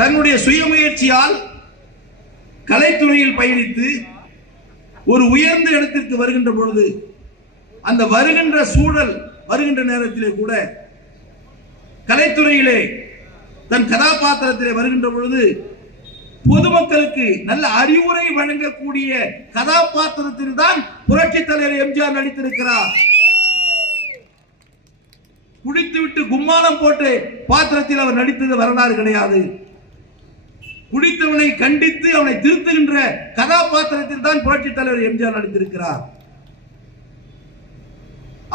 தன்னுடைய சுயமுயற்சியால் கலைத்துறையில் பயணித்து ஒரு உயர்ந்த இடத்திற்கு வருகின்ற பொழுது அந்த வருகின்ற சூழல் வருகின்ற நேரத்திலே கூட கலைத்துறையிலே தன் கதாபாத்திரத்திலே வருகின்ற பொழுது பொதுமக்களுக்கு நல்ல அறிவுரை வழங்கக்கூடிய கதாபாத்திரத்தில் தான் புரட்சித் தலைவர் எம்ஜிஆர் நடித்திருக்கிறார். குடித்துவிட்டு கும்மாளம் போட்டு பாத்திரத்தில் அவர் நடித்தது வரலாறு கிடையாது. குடித்தவனை கண்டித்து அவனை திருத்துகின்ற கதாபாத்திரத்தில் தான் புரட்சித் தலைவர் எம்ஜிஆர் நடித்திருக்கிறார்.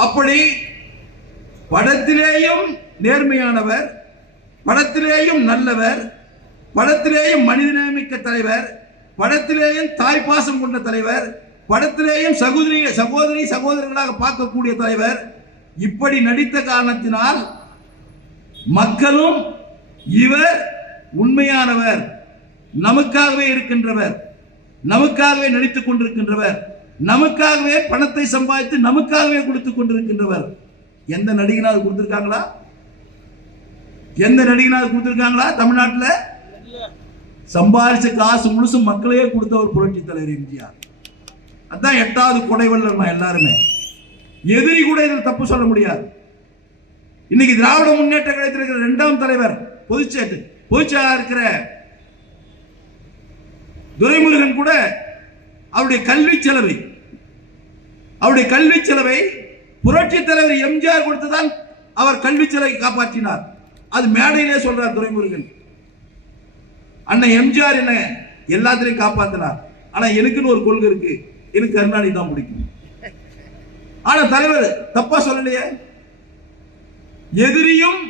அப்படி படத்திலேயும் நேர்மையானவர், படத்திலேயும் நல்லவர், படத்திலேயும் மனிதநேயமிக்க தலைவர், படத்திலேயும் தாய்ப்பாசம் கொண்ட தலைவர், படத்திலேயும் சகோதரி சகோதரர்களாக பார்க்கக்கூடிய தலைவர், இப்படி நடித்த காரணத்தினால் மக்களும் இவர் உண்மையானவர், நமக்காகவே இருக்கின்றவர், நமக்காகவே நடித்துக் கொண்டிருக்கின்றவர், நமக்காகவே பணத்தை சம்பாதித்து நமக்காகவே கொடுத்துக் கொண்டிருக்கின்றவர். எந்த நடிகனாவது கொடுத்திருக்காங்களா? எந்த நடிகனாவது கொடுத்திருக்காங்களா? தமிழ்நாட்டில் சம்பாதிச்ச காசு முழுசு மக்களையே கொடுத்தவர் புரட்சி தலைவர் எம்ஜிஆர். அதான் 8வது கொடைவள்ளல். எல்லாருமே எதிரி கூட இதில் தப்பு சொல்ல முடியாது. இன்னைக்கு திராவிட முன்னேற்ற கழகத்தில் இருக்கிற 2ஆம் தலைவர் பொதுச்செயலாளர் இருக்கிற துரைமுருகன் கூட அவருடைய கல்வி செலவை புரட்சி தலைவர் எம்ஜிஆர் கொடுத்துதான் அவர் கல்வி செலவை காப்பாற்றினார். அது மேடையிலே சொல்றார் துரைமுருகன். அண்ணன் எம்ஜிஆர் என்ன எல்லாத்திலையும் காப்பாற்றினார், ஆனா எனக்குன்னு ஒரு கொள்கை இருக்கு, எனக்கு கருணாநிதி தான் பிடிக்கும். ஆனா தலைவர் தப்பா சொல்லலையே. எதிரியும்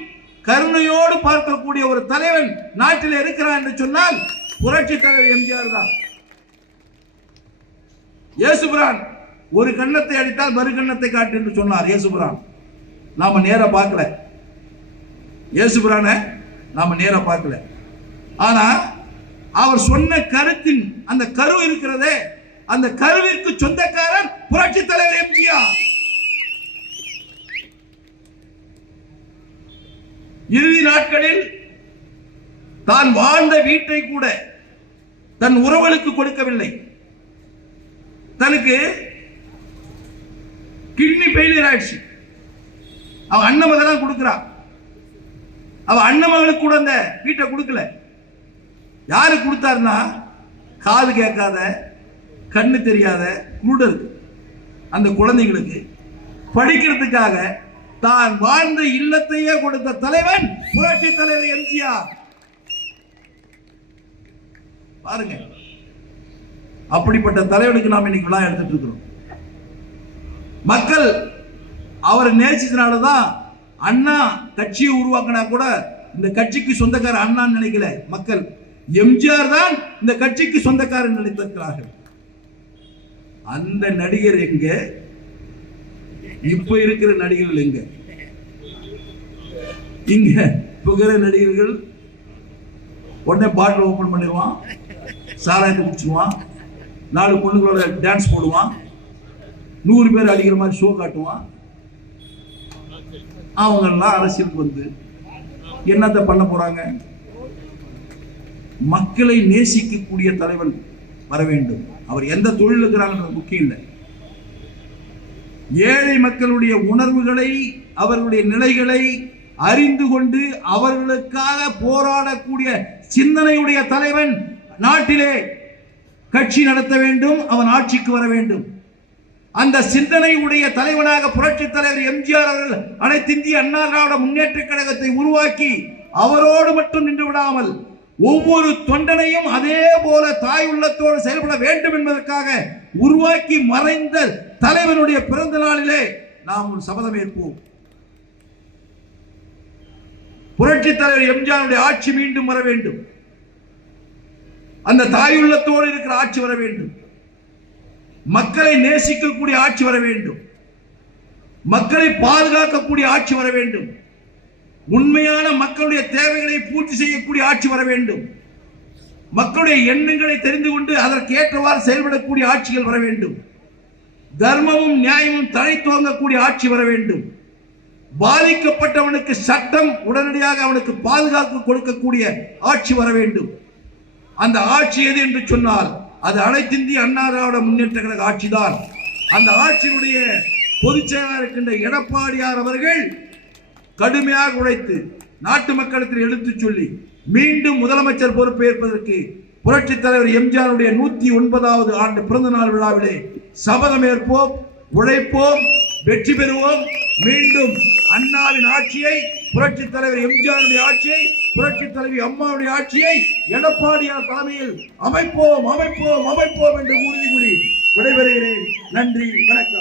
கருணையோடு பார்க்கக்கூடிய ஒரு தலைவன் நாட்டில் இருக்கிறார் என்று சொன்னால் புரட்சி தலைவர் எம்ஜிஆர் தான். இயேசுபிரான் ஒரு கண்ணத்தை அடித்தால் மறு கண்ணத்தை காட்டு என்று சொன்னார் இயேசுபிரான். நாம நேர பார்க்கல, இயேசுபிரான நாம நேர பார்க்கல. ஆனா அவர் சொன்ன கருத்தின் அந்த கரு இருக்கிறதே, அந்த கருவிற்கு சொந்தக்காரர் புரட்சி தலைவர் எம்ஜிஆர். இறுதி நாட்களில் தான் வாழ்ந்த வீட்டை கூட தன் உறவுகளுக்கு கொடுக்கவில்லை. தனக்கு கிட்னி ஃபெயிலியர் ஆயிடுச்சு, அவன் அண்ணன் மகன் தான் கொடுக்கிறான். அவன் அண்ணன் மகளுக்கு கூட அந்த வீட்டை கொடுக்கல. யாரு கொடுத்தாருன்னா காது கேட்காத, கண்ணு தெரியாத குருடர் அந்த குழந்தைங்களுக்கு படிக்கிறதுக்காக தான் வாழ்ந்த இல்லத்தையே கொடுத்த தலைவன் புரட்சி தலைவர் எம்ஜிஆர். பாருங்க, அப்படிப்பட்ட தலைவனுக்கு நாம் இன்னைக்கு விழா எடுத்துட்டு இருக்கிறோம். மக்கள் அவரை நேசிச்சனாலதான் அண்ணா கட்சியை உருவாக்கினா கூட இந்த கட்சிக்கு சொந்தக்கார அண்ணான்னு நினைக்கல மக்கள். எம்ஜிஆர் தான் இந்த கட்சிக்கு சொந்தக்காரன் நினைத்திருக்கிறார்கள். அந்த நடிகர் எங்க? இப்ப இருக்கிற நடிகர்கள் எங்க? இங்க இருக்கிற நடிகர்கள் உடனே பாட்டில் ஓபன் பண்ணிடுவான், சாராயத்தை குடிச்சிடுவான், 4 பொண்ணுகளோட டான்ஸ் போடுவான், 100 பேர் அடிக்கிற மாதிரி ஷோ காட்டுவான். அவங்கெல்லாம் அரசியலுக்கு வந்து என்னத்தை பண்ண போறாங்க? மக்களை நேசிக்கக்கூடிய தலைவன் வர வேண்டும். அவர் எந்த தொழில் இருக்கிறாங்கன்றது முக்கியம் இல்லை. ஏழை மக்களுடைய உணர்வுகளை, அவர்களுடைய நிலைகளை அறிந்து கொண்டு அவர்களுக்காக போராடக்கூடிய சிந்தனையுடைய தலைவன் நாட்டிலே கட்சி நடத்த வேண்டும், அவன் ஆட்சிக்கு வர வேண்டும். அந்த சிந்தனை உடைய தலைவனாக புரட்சி தலைவர் எம்ஜிஆர் அவர்கள் அனைத்து இந்திய அண்ணா திராவிட முன்னேற்ற கழகத்தை உருவாக்கி அவரோடு மட்டும் நின்று விடாமல் ஒவ்வொரு தொண்டனையும் அதே போல தாய் உள்ளத்தோடு செயல்பட வேண்டும் என்பதற்காக உருவாக்கி மறைந்த தலைவனுடைய பிறந்த நாளிலே நாம் ஒரு சபதம் ஏற்போம். புரட்சி தலைவர் எம்ஜிஆருடைய ஆட்சி மீண்டும் வர வேண்டும். அந்த தாய் உள்ளத்தோடு இருக்கிற ஆட்சி வர வேண்டும். மக்களை நேசிக்கக்கூடிய ஆட்சி வர வேண்டும். மக்களை பாதுகாக்கக்கூடிய ஆட்சி வர வேண்டும். உண்மையான மக்களுடைய தேவைகளை பூர்த்தி செய்யக்கூடிய ஆட்சி வர வேண்டும். மக்களுடைய எண்ணங்களை தெரிந்து கொண்டு அதற்கு ஏற்றவாறு செயல்படக்கூடிய ஆட்சிகள் வர வேண்டும். தர்மமும் நியாயமும் தலை துவங்கக்கூடிய ஆட்சி வர வேண்டும். பாதிக்கப்பட்டவனுக்கு சட்டம் உடனடியாக அவனுக்கு பாதுகாப்பு கொடுக்கக்கூடிய ஆட்சி வர வேண்டும். அந்த ஆட்சி எது என்று சொன்னால் அது அனைத்திந்திய அண்ணா திராவிட முன்னேற்ற கழக ஆட்சிதான். அந்த ஆட்சியினுடைய பொதுச் செயலாளர் இருக்கின்ற எடப்பாடியார் அவர்கள் கடுமையாக உழைத்து நாட்டு மக்களுக்கு எடுத்துச் சொல்லி மீண்டும் முதலமைச்சர் பொறுப்பேற்பதற்கு புரட்சித் தலைவர் எம்ஜிஆருடைய 109வது ஆண்டு பிறந்த நாள் விழாவிலே சபதம் ஏற்போம், உழைப்போம், வெற்றி பெறுவோம். மீண்டும் அண்ணாவின் ஆட்சியை, புரட்சித் தலைவர் எம்ஜிஆருடைய ஆட்சியை, புரட்சித் தலைவி அம்மாவுடைய ஆட்சியை எடப்பாடியார் தலைமையில் அமைப்போம் அமைப்போம் அமைப்போம் என்று உறுதிமொழி விடைபெறுகிறேன். நன்றி, வணக்கம்.